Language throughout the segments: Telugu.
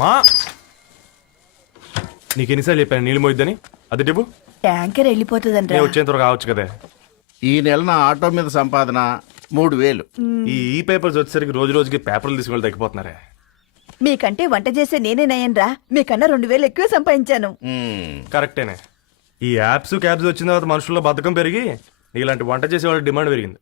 మా నీకెన్నిసార్లు చెప్పాను నీళ్ళు మోయిద్దని? అది డిబు ట్యాంకర్ వెళ్ళిపోతుందంట. వచ్చేంత త్వరగా కావచ్చు కదా. ఈ నెల నా ఆటో మీద సంపాదన 3000. ఈ పేపర్స్ వచ్చేసరికి రోజు రోజుకి పేపర్లు తీసుకుని తగ్గిపోతున్నారే. మీకంటే వంట చేసే నేనే నయ్యన్రా, మీకన్నా 2000 ఎక్కువ సంపాదించాను. కరెక్టేనే. ఈ యాప్స్ క్యాబ్స్ వచ్చిన తర్వాత మనుషుల్లో బద్ధకం పెరిగి ఇలాంటి వంట చేసే వాళ్ళ డిమాండ్ పెరిగింది.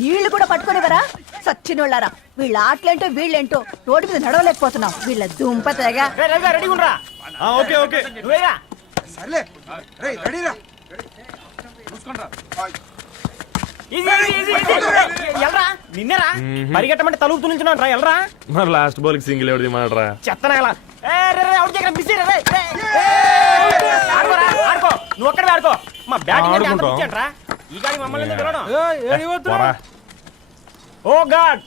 నీళ్లు కూడా పట్టుకునేవరా సచ్చినోళ్ళారా. వీళ్ళ ఆటలేంటో వీళ్ళేంటో రోడ్డు మీద నడవలేకపోతున్నాం. వీళ్ళ దుంప తెగ. ఓకే ఓకే నిన్నరా పరిగెట్టమంటే తలుపుతూ నుంచి ఎల్రా. మరి లాస్ట్ బాల్ కి సింగిల్ ఎవరిది మాట్రా చెత్తనా ఆడుకో నువ్వు ఒక్కడే ఆడుకో. మా బ్యాటింగ్ ఈ గాడి మమ్మల్ని ఓ గాడ్,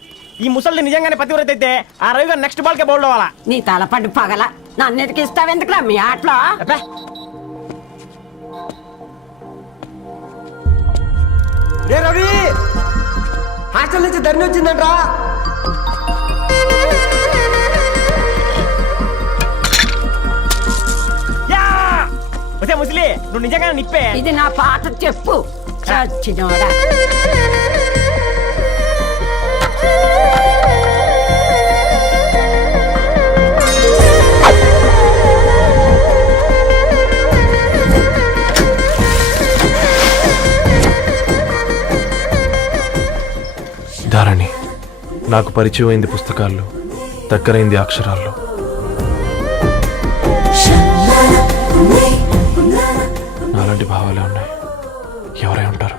ఈ ముసలి నిజంగానే పతివ్రత అయితే ఆ రవి గారు నెక్స్ట్ బాల్ కే బౌల్డ్ అవ్వాలా. నీ తలపడి పగల నన్ను ఎదికిస్తావెందుకురా మీ ఆటలో. రే రవి, హాస్టల్ నుంచి ధరణి వచ్చిందంట్రా. వచ్చే ముసలి నువ్వు నిజంగానే నిప్పే. ఇది నా పాట చెప్పు చచ్చినోడా. ధారణి నాకు పరిచయం అయింది పుస్తకాల్లో, దగ్గరైంది అక్షరాల్లో. నాలాంటి భావాలే ఉన్నాయి. ఎవరై ఉంటారు?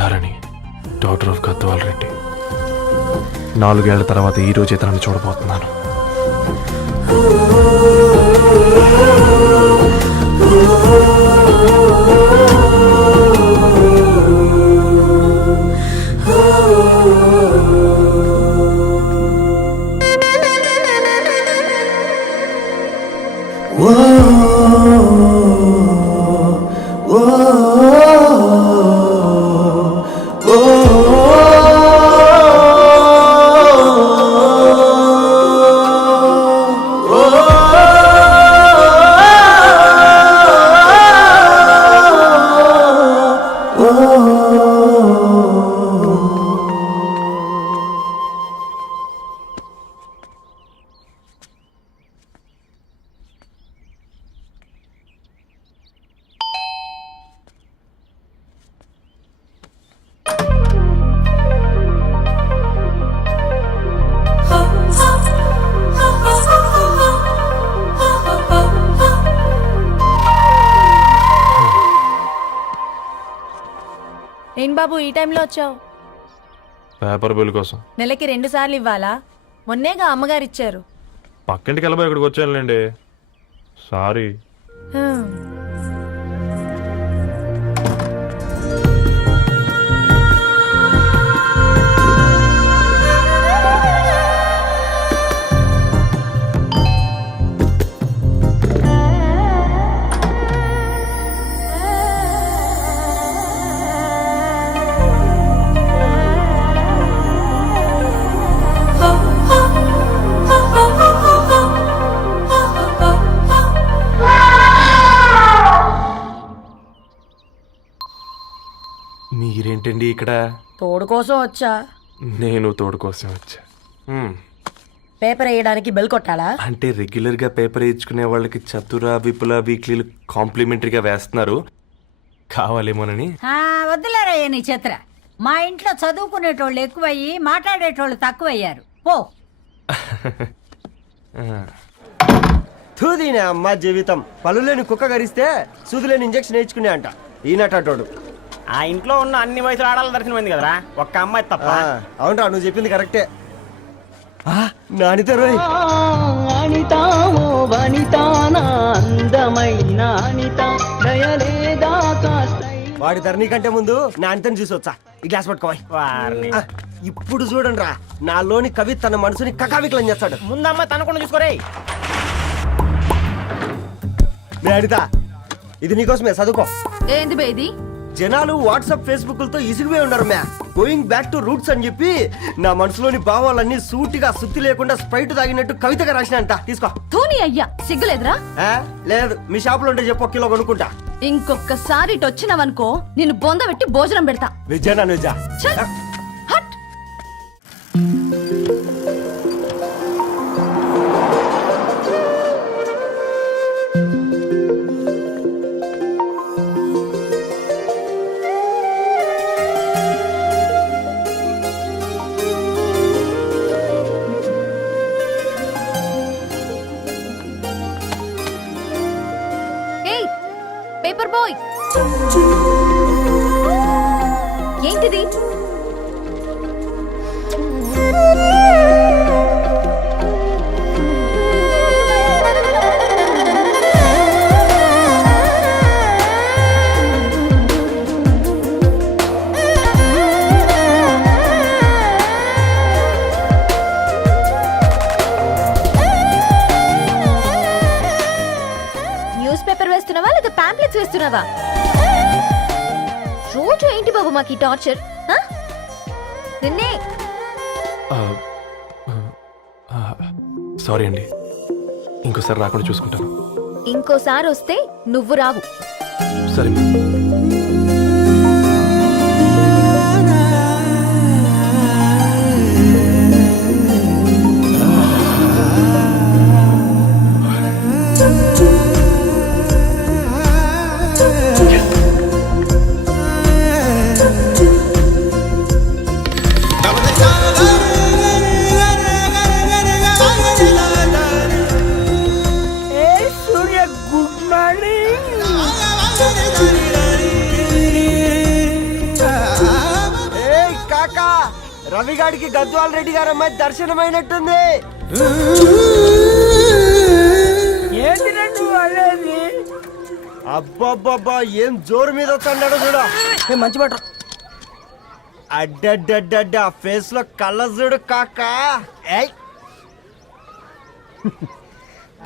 Dharani doctor of Gadwal Reddy. 4 ఏళ్ల తర్వాత ఈ రోజు ఇతనాన్ని చూడబోతున్నాను. ఏం బాబు ఈ టైంలో వచ్చావు? పేపర్ బిల్ కోసం. నెలకి 2 సార్లు ఇవ్వాలా? మొన్నేగా అమ్మగారు ఇచ్చారు. పక్కింటికి వెళ్ళబోయి ఇక్కడికి వచ్చానులేండి, సారీ. మీరేంటండి ఇక్కడ? తోడు కోసం వచ్చా. నేను తోడు కోసం వచ్చా. పేపర్ వేయడానికి బెల్ కొట్టాలా? అంటే రెగ్యులర్ గా పేపర్ వేయించుకునే వాళ్ళకి చతుర విపుల వీక్లీలు కాంప్లిమెంటరీగా వేస్తున్నారు, కావాలేమోనని. వద్దులేరయ్య నీ చిత్ర. మా ఇంట్లో చదువుకునేటోళ్ళు ఎక్కువయ్యి మాట్లాడేటోళ్ళు తక్కువయ్యారు. పో. తూదీనే అమ్మ జీవితం. పలులేని కుక్క గరిస్తే సూదులేని ఇంజక్షన్ వేయించుకునే అంట ఈనటోడు. ఆ ఇంట్లో ఉన్న అన్ని వయసులు ఆడాలి దర్శనమైంది కదరా, ఒక్క అమ్మాయి తప్ప. అవునరా, నువ్వు చెప్పింది కరెక్టే. నానిత రోయ్ వాడి ధరణి కంటే ముందు నానితని చూసి వచ్చా. ఈ గ్లాస్ పట్టుకోవాలి. ఇప్పుడు చూడండి రా, నాలోని కవి తన మనసుని కకావికలం చేస్తాడు. ముందమ్మ తనకుండా చూసుకోరే. నానిత ఇది నీకోసమే చదువుకో. ఏంది బే ఇది? జనాలు వాట్సాప్ ఫేస్బుక్లతో ఇసిగిపోయి ఉన్నారు మ్యా. గోయింగ్ బ్యాక్ టు రూట్స్ అని చెప్పి నా మనసులోని భావాలన్నీ సూటిగా సుత్తి లేకుండా స్ప్రైట్ తాగినట్టు కవితగా రాసినంట. తీసుకో. తూని అయ్యా సిగ్గులేదురా? లేదు, మీ షాప్ లో ఉంటే చెప్పు, కిలో కొనుక్కుంటా. ఇంకొకసారి ఇటు వచ్చినావనుకో నిన్ను బొంద పెట్టి భోజనం పెడతా. వెజ్జా నాన్ వెజ్జా? ఛ! హట్! ఏయ్ పేపర్ బాయ్, ఏంటిది? న్యూస్ పేపర్ వేస్తున్నావా లేదా పాంప్లెట్స్ వేస్తున్నావా? రోజు ఏంటి బాబు మాకు ఈ టార్చర్? నిన్నే సారీ అండి, ఇంకోసారి రాకుండా చూసుకుంటాను. ఇంకోసారి వస్తే నువ్వు రావు. సరే. సూర్య గుడ్ మార్నింగ్. కాకా, రవిగాడికి గద్వాల్ రెడ్డి గారు అమ్మాయి దర్శనమైనట్టుంది. ఏంటి నువ్వు అనేది? అబ్బబ్బబ్బా, ఏం జోరు మీద వస్తాడు చూడ. మంచి మాట. అడ్డడ్డడ్డ ఫేస్ లో కళ్ళ చూడు కాకా.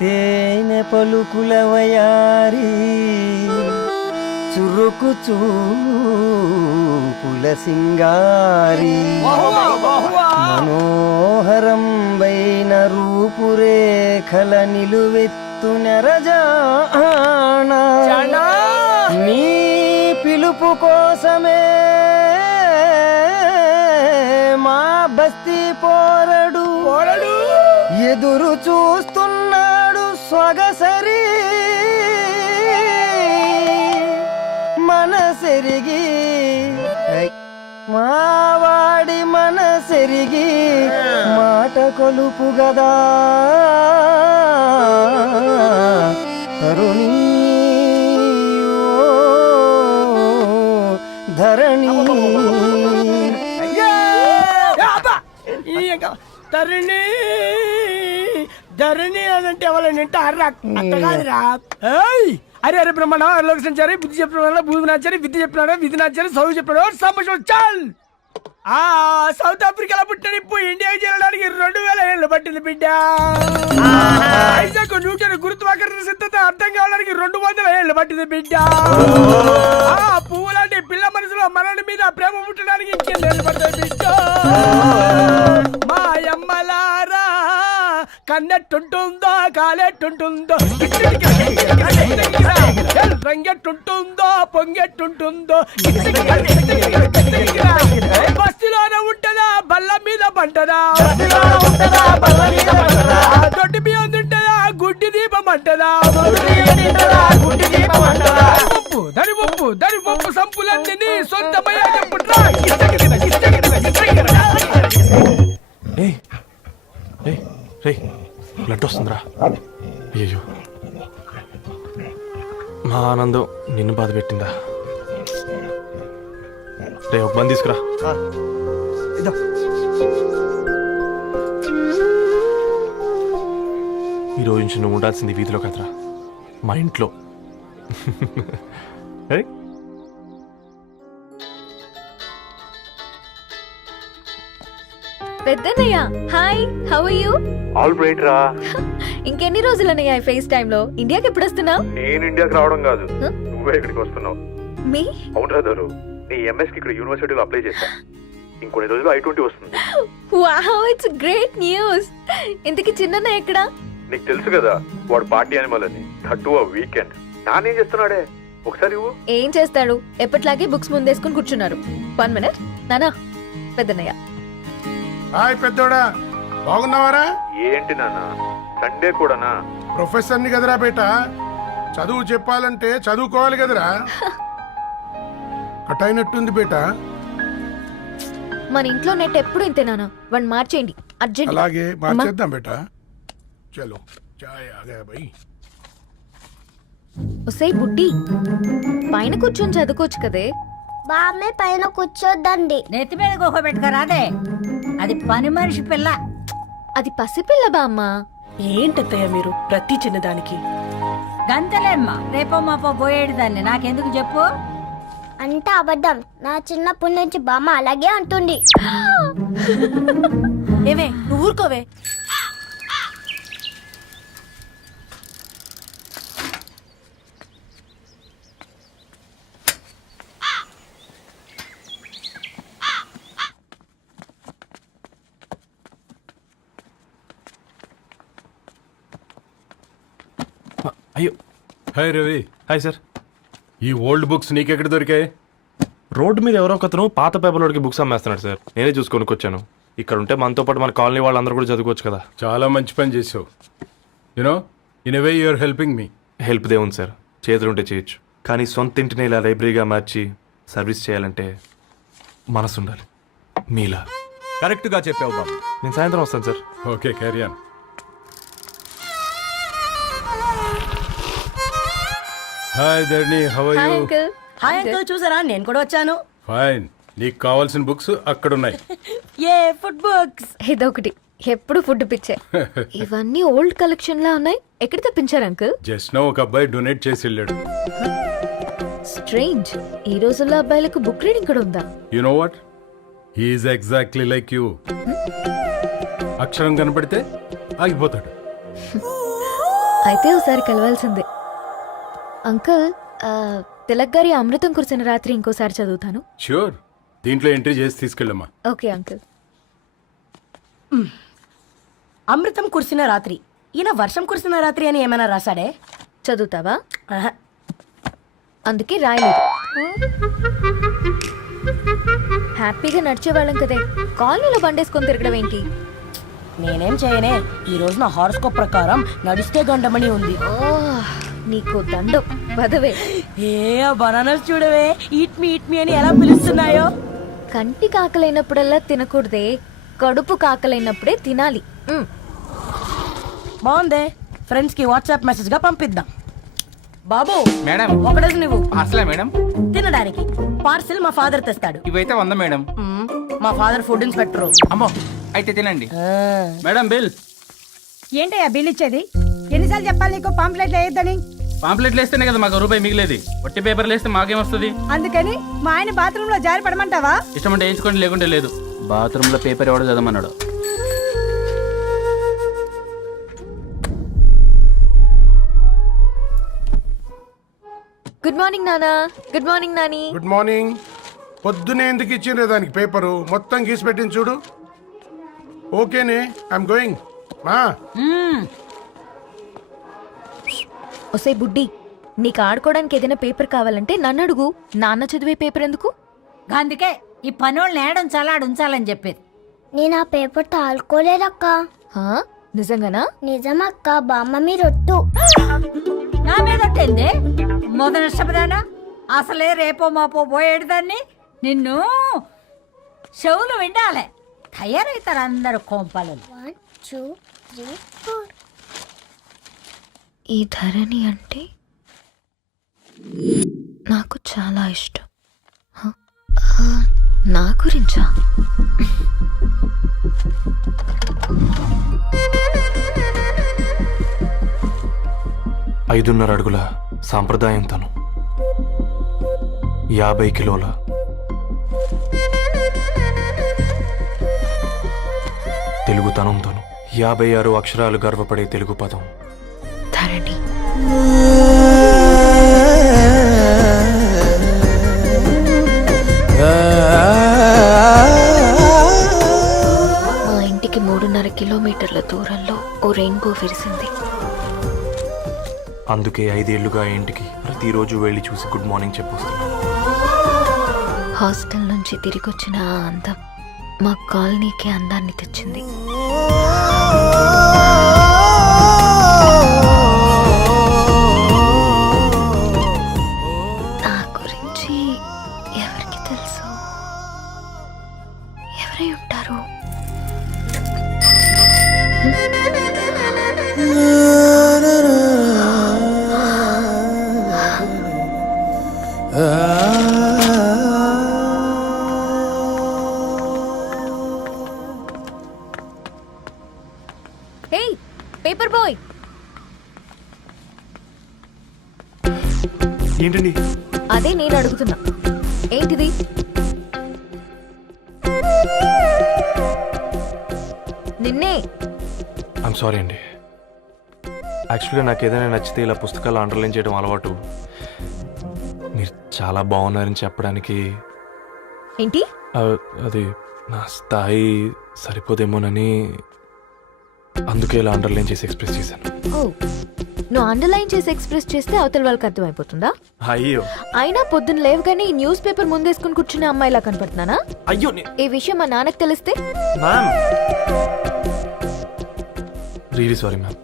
తేనె పలుకుల వయారి చురుకు చూపుల సింగారి మనోహరం వైన రూపురేఖల నిలువెత్తు నెరజానా నీ పిలుపు కోసమే మా బస్తీ పోరడు ఎదురు చూస్తున్నాడు స్వగసరి మనసెరిగి మావాడి మనసెరిగి మాట కొలుపు గదా తరుణీ ధరణి. తరుణి ధరణి అదంటే ఎవరైనా అట్ట కాదురా. అరే అరే బ్రహ్మణ లోక సంచారి బుద్ధి చెప్పిన భూమి నాచారి విద్య చెప్పినాడు విధి నాచారి చదువు చెప్పినాడు సంభాషణ చాల్. సౌత్ ఆఫ్రికాలో పుట్టిన ఇప్పుడు ఇండియాకి చేరడానికి 2000 ఏళ్ళు పట్టింది బిడ్డ. ఐజాక్ న్యూటన్ గురుత్వాకర్షణ సిద్ధత అర్థం కావడానికి 200 ఏళ్ళు పట్టింది బిడ్డ. పువ్వు లాంటి పిల్ల మనసులో మరణి మీద ప్రేమ పుట్టడానికి ఇంకేళ్ళు పడతాయి బిడ్డ. మా అమ్మలారా కన్నెట్టుంటుందో కాలెట్టుంటుందో రంగెట్టుంటుందో పొంగెట్టుంటుందో బస్సులోనే ఉంటదా బల్ల మీద పంటదా దొడ్డి బియ్యం తింటదా గుడ్డి దీపం అంటదా దరి పప్పు సంపులన్నీ నీ సొంతమయ్యా చెప్పుట్రా. బ్లడ్ వస్తుందిరా. అయ్యో, మా ఆనందం నిన్ను బాధ పెట్టిందా? రే ఒక బంద్ తీసుకురా. ఈరోజు నుంచి నువ్వు ఉండాల్సింది వీధిలో కదరా, మా ఇంట్లో. పెద్దన్నయ్య hi, how are you? All right రా. ఇంకెన్ని రోజులనయ్యా ఫేస్ టైమ్ లో ఇండియాకి ఎప్పుడు వస్తున్నావు? నేను ఇండియాకి రావడం కాదు, Huh? నువ్వే ఇక్కడికి వస్తున్నావు. మీ అవును దరు, నీ ఎంఎస్ కి ఇక్కడ యూనివర్సిటీలో అప్లై చేశా. ఇంకొన్ని రోజులు I-20 వస్తుంది. Wow, it's great news. ఇంతకి చిన్న ఎక్కడా? నీకు తెలుసు కదా వాడు పార్టీ అనిమల్ అని, థర్టూ ఆ వీకెండ్. నానేం చేస్తున్నాడే ఒకసారి ఇవ్వు. ఏం చేస్తాడు, ఎప్పటిలాగే బుక్స్ ముందేసుకుని కూర్చున్నారు. 1 మినిట్ నానా. పెద్దనయ్య హాయ్ పెద్దోడా, బాగున్నావారా? ఏంటి నాన్న సండే కూడానా? ప్రొఫెసర్ని కదరా బేట, చదువు చెప్పాలంటే చదువుకోవాలి కదరా. కట్ అయినట్టుంది బేట. మన ఇంట్లో నెట్ ఎప్పుడు ఇంతే నానా. 1 మార్చేయండి అర్జెంట్. అలాగే మార్చేద్దాం బేట. చలో చాయ్ ఆగా భయ్. ఒసేయ్ బుడ్డి, పైన కూర్చొని చదువుకోవచ్చు కదే. బామ్మే పైన కూర్చోద్దండి. నెత్తి మీద గుహ పెట్టుకోరాదే, అది పని మనిషి పిల్ల. అది పసిపిల్ల బామ్మ. ఏంటత్తయ్య మీరు ప్రతి చిన్నదానికి? గంతలేమ్మా, రేపో మాపో పోయేడు దాన్ని నాకెందుకు చెప్పు. అంటే అబద్ధం. నా చిన్నప్పటి నుంచి బామ్మ అలాగే అంటుంది. ఏమే నువ్వు ఊరుకోవే. అయ్యో హాయ్ రవి. Hi sir. ఈ ఓల్డ్ బుక్స్ నీకెక్కడ దొరికాయి? రోడ్డు మీద ఎవరో ఒకతను పాత పేపర్లోకి బుక్స్ అమ్మేస్తున్నాడు సార్. నేనే చూసుకొని వచ్చాను. ఇక్కడ ఉంటే మనతో పాటు మన కాలనీ వాళ్ళందరూ కూడా చదువుకోవచ్చు కదా. చాలా మంచి పని చేసావు. You know in a way you're helping me. Help దేవుంది సార్, చేతులుంటే చేయొచ్చు. కానీ సొంత ఇంటిని ఇలా లైబ్రరీగా మార్చి సర్వీస్ చేయాలంటే మనసు ఉండాలి. మీలా. కరెక్ట్గా చెప్పావు బాబు. నేను సాయంత్రం వస్తాను sir. Okay carry on. Hi Dharni, how are hi you? Uncle. Hi uncle, చూసారా నేను కూడా వచ్చాను. ఫైన్. నీకు కావాల్సిన బుక్స్ అక్కడ ఉన్నాయి. ఏ ఫుడ్ బుక్స్? ఇదొకటి, ఎప్పుడు ఫుడ్ పిచ్చే. ఇవన్నీ ఓల్డ్ కలెక్షన్ లా ఉన్నాయి. ఎక్కడ తెప్పించారు అంకుల్? జస్ట్ నో ఒక అబ్బాయి డొనేట్ చేసి వెళ్ళాడు. స్ట్రేంజ్, ఈ రోజుల్లో అబ్బాయిలకు బుక్ రీడింగ్ కూడా ఉందా? You know what, he's exactly like you. అక్షరం కనపడితే ఆగిపోతాడు. అయితే ఒకసారి కలవాల్సిందే. అంకుల్, తిలక్ గారి అమృతం కురిసిన రాత్రి ఇంకోసారి చదువుతాను. ష్యూర్, దీంట్లో ఎంట్రీ చేసి తీసుకెళ్ళమ్మా. Okay uncle. అమృతం కురిసిన రాత్రి. ఈయన వర్షం కురిసిన రాత్రి అని ఏమైనా రాశాడే? చదువుతావా? ఆహా. అందుకే రాయలేదు. హ్యాపీగా నడిచేవాళ్ళం కదే, కాలనీలో బండేసుకొని తిరగడం ఏంటి? నేనేం చేయనే, ఈ రోజు నా హారోస్కోప్ ప్రకారం నడిస్తే గండమణి ఉంది. ఓ, నీకు దండం పదవే. ఏ బనానాస్ చూడవే, ఈట్ మీ అని ఎలా పిలుస్తున్నాయో. కంటి కాకలైనప్పుడల్లా తినకూడదే, కడుపు కాకలైనప్పుడే తినాలి. బాగుందే, ఫ్రెండ్స్ కి వాట్సాప్ మెసేజ్ గా పంపిద్దాం. బాబు మేడం. ఒకడేసి నువ్వు అసలే మేడం తినడానికి పార్సిల్ మా ఫాదర్ తెస్తాడు. ఇవైతే 100 మేడం. మా ఫాదర్ ఫుడ్ ఇన్స్పెక్టర్. అమ్మో, అయితే తినండి మేడం. బిల్ ఏంటయ్యా బిల్ ఇచ్చేది? ఎన్నిసార్లు చెప్పాలి నీకు పాంప్లెట్ వేయొద్దని? పాంప్లెట్లు వేస్తేనే కదా మాకు రూపాయి మిగిలేది. ఒట్టి పేపర్లు వేస్తే మాకేమొస్తుంది? అందుకని మా ఆయన బాత్రూమ్ లో జారి పడమంటావా? ఇష్టం అంటే వేయించుకోండి, లేకుంటే లేదు. బాత్రూమ్ లో పేపర్ ఎవడో చదవమన్నాడు. గుడ్ మార్నింగ్ నానా. Good morning Nani. Good morning. పొద్దునే ఎందుకు ఇచ్చిండ్రే దానికి పేపరు? మొత్తం గీసి పెట్టింది చూడు. ఓకేనే, ఐఎమ్ గోయింగ్. మా ఒసే బుడ్డి, నీకు ఆడుకోవడానికి ఏదైనా పేపర్ కావాలంటే నన్ను అడుగు. నాన్న చదివే పేపర్ ఎందుకు? అందుకే ఈ పనోళ్ళని ఏడుంచాలా ఉంచాలని చెప్పేది. నేను ఆ పేపర్ తాలుకోలేదక్క. హా? నిజంగానా? నిజమక్క, బామ్మ మీరొట్టు. నా మీద ఒట్టేంది? మొదటి నష్టపదానా? అసలే రేపో మాపో పోయేడు దాన్ని. నిన్ను చెవులు వినాలే, తయారవుతారు అందరు కోంపాలు. 1 2 3 4. ఈ ధరణి అంటే నాకు చాలా ఇష్టం. హ? నా గురించా? 5.5 అడుగుల సాంప్రదాయం తను, 50 కిలోల తెలుగుతనం తను, 56 అక్షరాలు గర్వపడే తెలుగు పదం ధరణి. మా ఇంటికి 3.5 కిలోమీటర్ల దూరంలో ఓ రెయిన్బో విరిసింది. అందుకే 5 ఏళ్లుగా ఇంటికి ప్రతిరోజు వెళ్ళి చూసి గుడ్ మార్నింగ్ చెప్పొస్తున్నాను. హాస్టల్ నుంచి తిరిగొచ్చిన ఆ అందం మా కాలనీకి అందాన్ని తెచ్చింది. నా గురించి ఎవరికి తెలుసు? ఎవరై ఉంటారు? హే పేపర్ బాయ్, ఏంటండి? అదే నేను అడుగుతున్నా, ఏంటిది? నిన్నే. ఐమ్ సారీ అండి. యాక్చువల్గా నాకు ఏదైనా నచ్చితే ఇలా పుస్తకాలు అండర్లైన్ చేయడం అలవాటు. మీరు చాలా బాగున్నారని చెప్పడానికి ఏంటి? అది నా స్థాయి సరిపోదేమోనని అందుకే ఇలా అండర్లైన్ చేసి ఎక్స్ప్రెస్ చేశాను. ఓ, నువ్వు అండర్లైన్ చేసి ఎక్స్ప్రెస్ చేస్తే అవతల వాళ్ళకి అర్థమైపోతుందా? అయ్యో అయినా పొద్దున్న లేవగానే ఈ న్యూస్ పేపర్ ముందేసుకుని కూర్చునే అమ్మాయిలా కనపడుతున్నానా? అయ్యో ఈ విషయం మా నాన్నకి తెలిస్తే? Ma'am really sorry ma'am.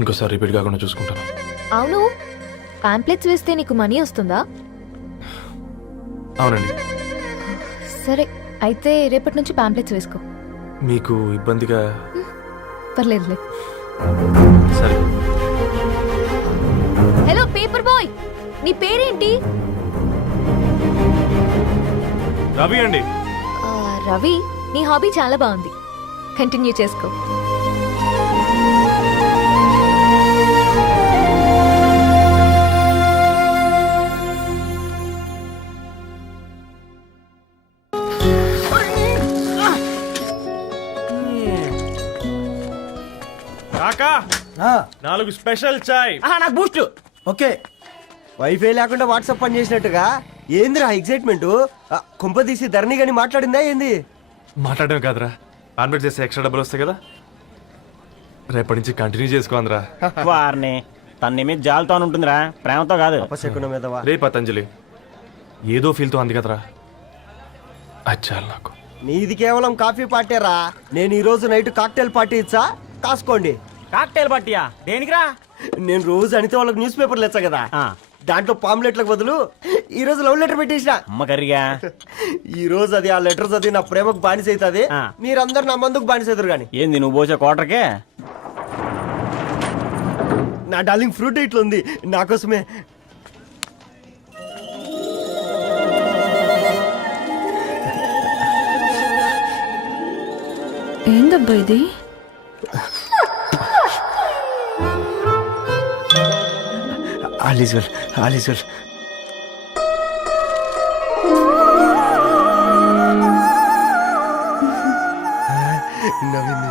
ఇంకోసారి రిపీట్ కాకుండా చూసుకుంటాను. అవును, పాంప్లెట్స్ వేస్తే నీకు మనీ వస్తుందా? అవునండి. సరే అయితే రేపటి నుంచి పాంప్లెట్స్ వేసుకో. మీకు ఇబ్బందిగా? పర్లేదులే. సరే. హలో పేపర్ బాయ్, నీ పేరేంటి? రవి అండి. రవి, నీ హాబీ చాలా బాగుంది, కంటిన్యూ చేసుకో. కాకా 4 స్పెషల్ చాయ్. నాకు బూస్ట్. ఓకే, వైఫై లేకుండా వాట్సాప్ పని చేసినట్టుగా ఏందిరా ఎగ్జైట్మెంట్? కుంప తీసి ధరణి గాని మాట్లాడిందా ఏంది? మాట్లాడడం కాదురా, కాన్వర్ట్ చేస్తే ఎక్స్ట్రా డబ్బులు వస్తాయి కదా, రేపటి నుంచి కంటిన్యూ చేసుకోందిరా. వారిని తన మీద జాలతో ఉంటుందిరా, ప్రేమతో కాదు. అపశకునం మీదవా? రే పతంజలి, ఏదో ఫీల్తో అంది కదరా, అది చాలు నాకు. నీది కేవలం కాఫీ పార్టీరా. నేను ఈ రోజు నైట్ కాక్టైల్ పార్టీ ఇచ్చా, కాసుకోండి. కాక్టైల్ పార్టీయా? దేనికిరా? నేను రోజు అనితే వాళ్ళకి న్యూస్ పేపర్లు ఇచ్చా కదా, దాంట్లో పాంప్లెట్లకు బదులు ఈ రోజు లవ్ లెటర్ పెట్టేసిన. అమ్మ కర్రీగా. ఈ రోజు అది ఆ లెటర్ చదివి నా ప్రేమకు బానిస అవుతుంది, మీరందరు నా మందుకు బానిస అవుతారు. కానీ ఏంది నువ్వు పోసే కోటర్కే? నా డార్లింగ్ ఫ్రూట్ ఇట్లా ఉంది నా కోసమే. ఏందబ్బా ఇది? All is well, all is well. నవ్వింది.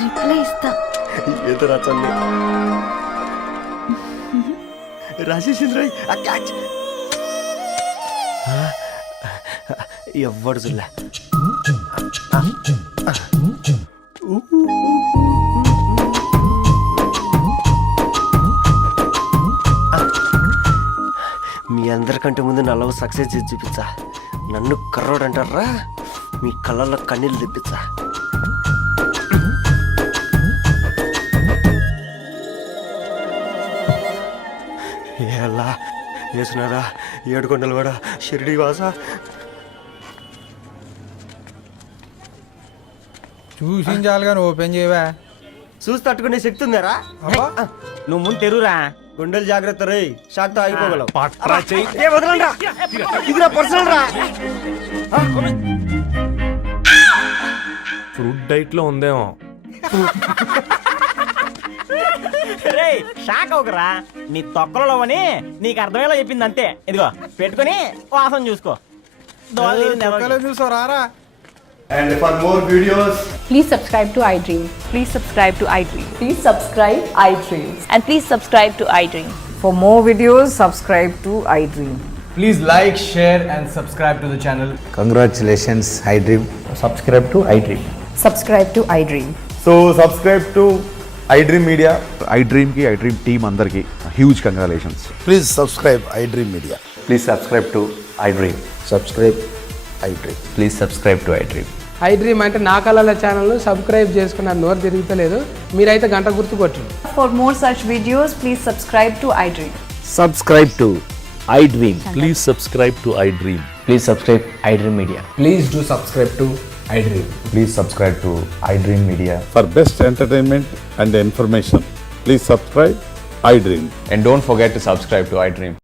రిప్లై ఇస్తా. ఏదో రాచండి రాజేసింద్ర క్యాచ్. ఎవ్వడు జుల్లా. మీ అందరికంటే ముందు నా లవ్ సక్సెస్ చేసి చూపించా. నన్ను కర్రోడు అంటారా, మీ కళ్ళల్లో కన్నీళ్ళు తెప్పించా. ఎలా వేసినారా ఏడుకొండలు కూడా షిరిడి వాస. చూసించాలుగా ఓపెన్ చేయవా? చూసి తట్టుకునే శక్తి ఉందారా? నువ్వు ముందు తెరురా. గుండెలు జాగ్రత్త రే, షాక్ తో ఆగిపోగలవు. పట్రా చెయ్యి. ఏ వదలండి రా, ఇది నా పర్సనల్ రా. ఫ్రూట్ డైట్ లో ఉందేమో. రేయ్ షాక్ అవకరా, నీ తొక్కలలో అని నీకు అర్థమయ్యేలా చెప్పింది అంతే. ఇదిగో పెట్టుకొని వాసన చూసుకో. చూసారారా? And for more videos, Please subscribe to iDream. Please subscribe to iDream. Please subscribe iDream. And please subscribe to iDream. For more videos, subscribe to iDream. Please like, share and subscribe to the channel. Congratulations iDream. Subscribe to iDream. Subscribe to iDream. So subscribe to iDream media. iDreamకి iDream టీమ్ అందరికి huge congratulations. Please subscribe iDream media. Please subscribe to iDream. Subscribe iDream. Please subscribe to iDream. iDream అంటే నా కళల ఛానల్ సబ్స్క్రైబ్ చేసుకున్న నోరు తిరుగుతలేదు, మీరైతే గంట గుర్తు కొట్టండి. For more such videos, please subscribe to iDream. Subscribe to iDream. Please subscribe to iDream. Please subscribe iDream media. Please do subscribe to iDream. Please subscribe to iDream media. For best entertainment and information, please subscribe iDream. And don't forget to subscribe to iDream.